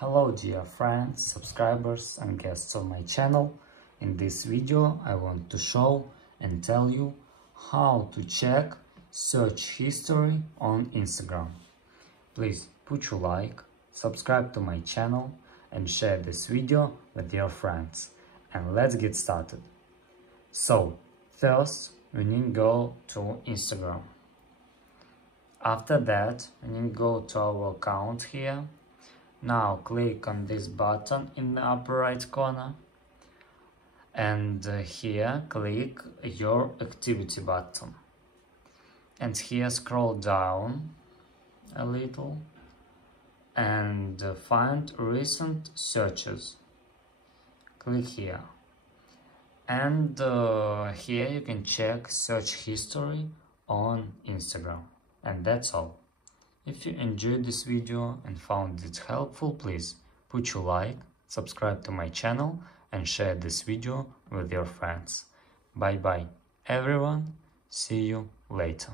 Hello dear friends, subscribers and guests of my channel. In this video I want to show and tell you how to check search history on Instagram. Please put your like, subscribe to my channel and share this video with your friends. And let's get started. So first we need to go to Instagram. After that we need to go to our account here. Now click on this button in the upper right corner and here click your activity button, and here scroll down a little and find recent searches. Click here and here you can check search history on Instagram, and that's all. If you enjoyed this video and found it helpful, please put your like, subscribe to my channel and share this video with your friends. Bye bye everyone, see you later.